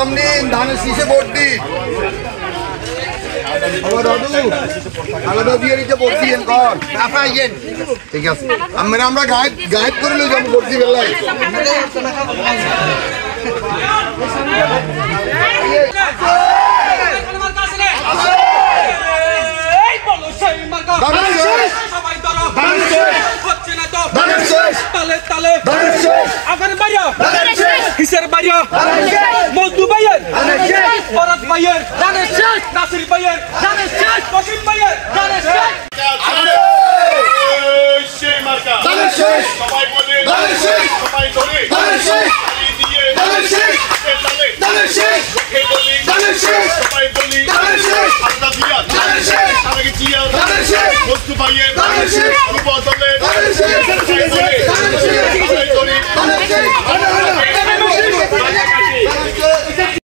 কলম নিন, ধানের শীষে ভোট দিন। আমার দাদু আলাদা দিয়ে নিচে ভোট দিয়েন কর ঠিক আছে। আমরা গায়েব করে নিয়ে যাবো ভোট দিয়ে বেলায়। কিসের বাইয়া মজদু বাইয়ের ফরাদ বাইয়ের নাসির বাইয়ের কসিম বাইয়ের সবাই বলে সবাই ধরে সবাই বলি আল্লাহ দিয়া বস্তু পাইয়ে বদলে